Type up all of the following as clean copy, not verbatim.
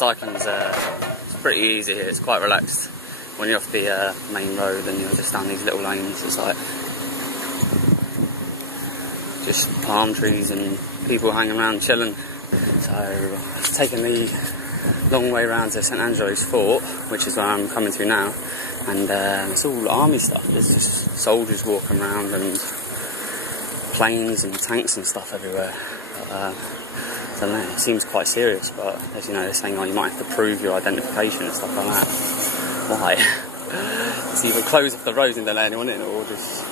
cycling's it's pretty easy here. It's quite relaxed. When you're off the main road and you're just down these little lanes, it's like just palm trees and people hanging around chilling. So I've taken the long way around to St Angelo's Fort, which is where I'm coming to now, and it's all army stuff. There's just soldiers walking around and planes and tanks and stuff everywhere. But, I don't know, it seems quite serious, but as you know, they're saying, oh, you might have to prove your identification and stuff like that. Why? It's either close off the roads and don't let anyone in, or just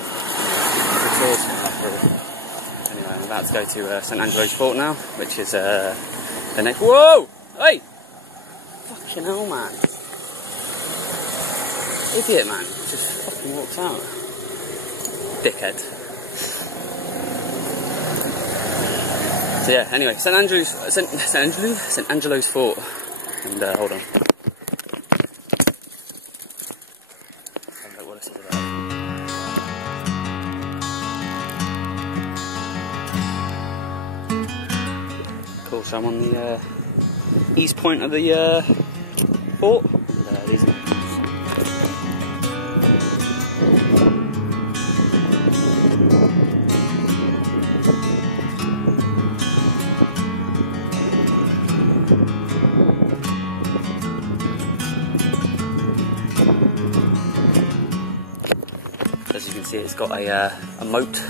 anyway, I'm about to go to St Angelo's Fort now, which is the next. Whoa! Hey! Fucking hell, man! Idiot, man! Just fucking walks out. Dickhead. So yeah, anyway, St Angelo's Fort, and hold on. What this is about. Cool. So I'm on the east point of the fort. These as you can see, it's got a moat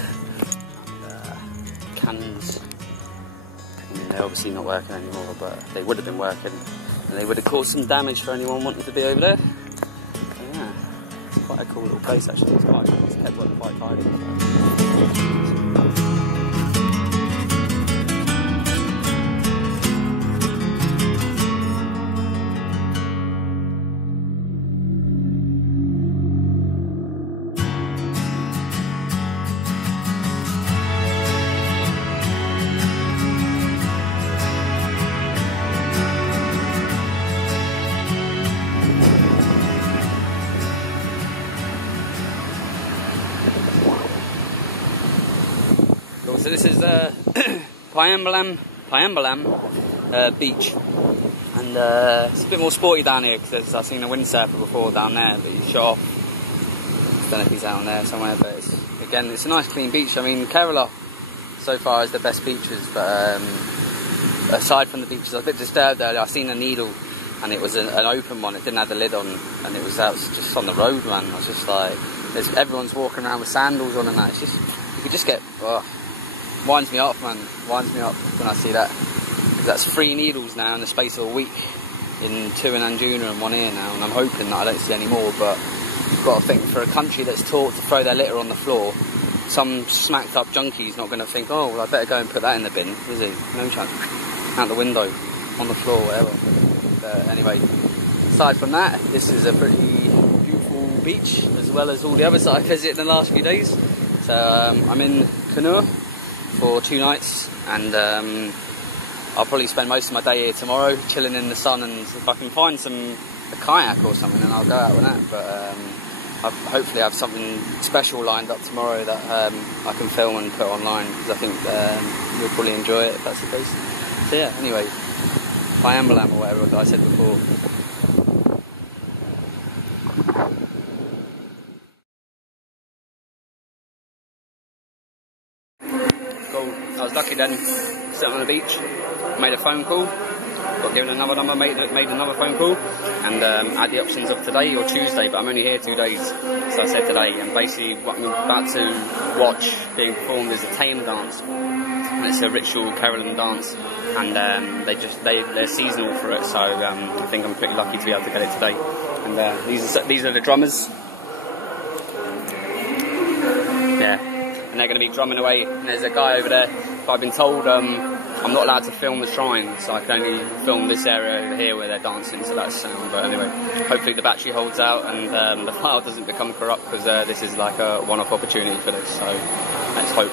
and cannons. I mean, they're obviously not working anymore, but they would have been working, and they would have caused some damage for anyone wanting to be over there. So yeah, it's quite a cool little place actually. It's kept quite tidy. So. So this is Payambalam beach, and it's a bit more sporty down here because I've seen a windsurfer before down there, but he's shot off. I don't know if he's out there somewhere, but it's a nice clean beach. I mean, Kerala so far is the best beaches, but aside from the beaches, I was a bit disturbed earlier. I've seen a needle, and it was an open one. It didn't have the lid on, and it was just on the road, man. I was just like, everyone's walking around with sandals on and that. It's just, you could just get. Winds me up, man. Winds me up when I see that. Because that's 3 needles now in the space of a week, in 2 in Anjuna and 1 here now, and I'm hoping that I don't see any more. But you've got to think, for a country that's taught to throw their litter on the floor, some smacked up junkie's not going to think, oh, well, I better go and put that in the bin, is he? No chance. Out the window, on the floor, whatever. But anyway, aside from that, this is a pretty beautiful beach, as well as all the others that I visited in the last few days. So I'm in Kannur for 2 nights, and I'll probably spend most of my day here tomorrow, chilling in the sun, and if I can find a kayak or something, then I'll go out with that. But hopefully I have something special lined up tomorrow that I can film and put online, because I think you'll probably enjoy it if that's the case. So yeah, anyway, Payambalam or whatever I said before. I was lucky then, sitting on the beach, made a phone call, got given another number, made another phone call, and had the options of today or Tuesday, but I'm only here 2 days, so I said today. And basically what I'm about to watch being performed is a Tame dance, and it's a ritual Kerala dance, and they're seasonal for it, so I think I'm pretty lucky to be able to get it today. And these are the drummers. Yeah. And they're going to be drumming away, and there's a guy over there, but I've been told I'm not allowed to film the shrine, so I can only film this area over here where they're dancing, so that's sound. But anyway, hopefully the battery holds out and the file doesn't become corrupt, because this is like a one-off opportunity for this, so let's hope.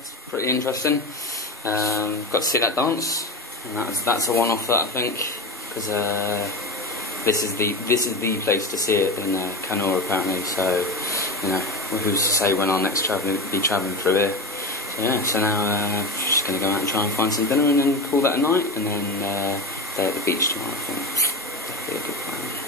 It's pretty interesting. Got to see that dance, and that's a one-off that I think, because this is the place to see it in Canora apparently. So who's to say when our next be travelling through here? So yeah, so now just going to go out and try and find some dinner and then call that a night, and then stay at the beach tomorrow. I think that'll be a good plan.